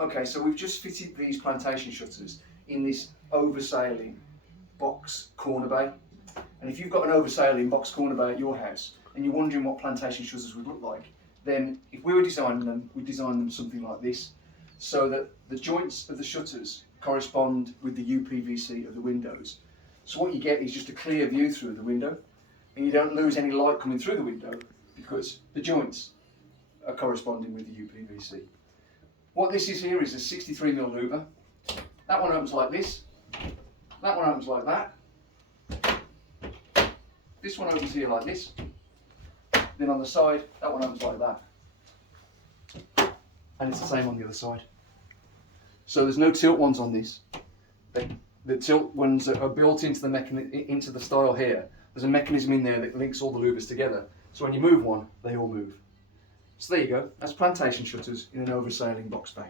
Okay, so we've just fitted these plantation shutters in this oversailing box corner bay. And if you've got an oversailing box corner bay at your house and you're wondering what plantation shutters would look like, then if we were designing them, we'd design them something like this, so that the joints of the shutters correspond with the UPVC of the windows. So what you get is just a clear view through the window, and you don't lose any light coming through the window because the joints are corresponding with the UPVC. What this is here is a 63mm louver. That one opens like this. That one opens like that. This one opens here like this. Then on the side, that one opens like that. And it's the same on the other side. So there's no tilt ones on this. The tilt ones that are built into the style here, there's a mechanism in there that links all the louvers together. So when you move one, they all move. So there you go. That's plantation shutters in an oversailing box bay.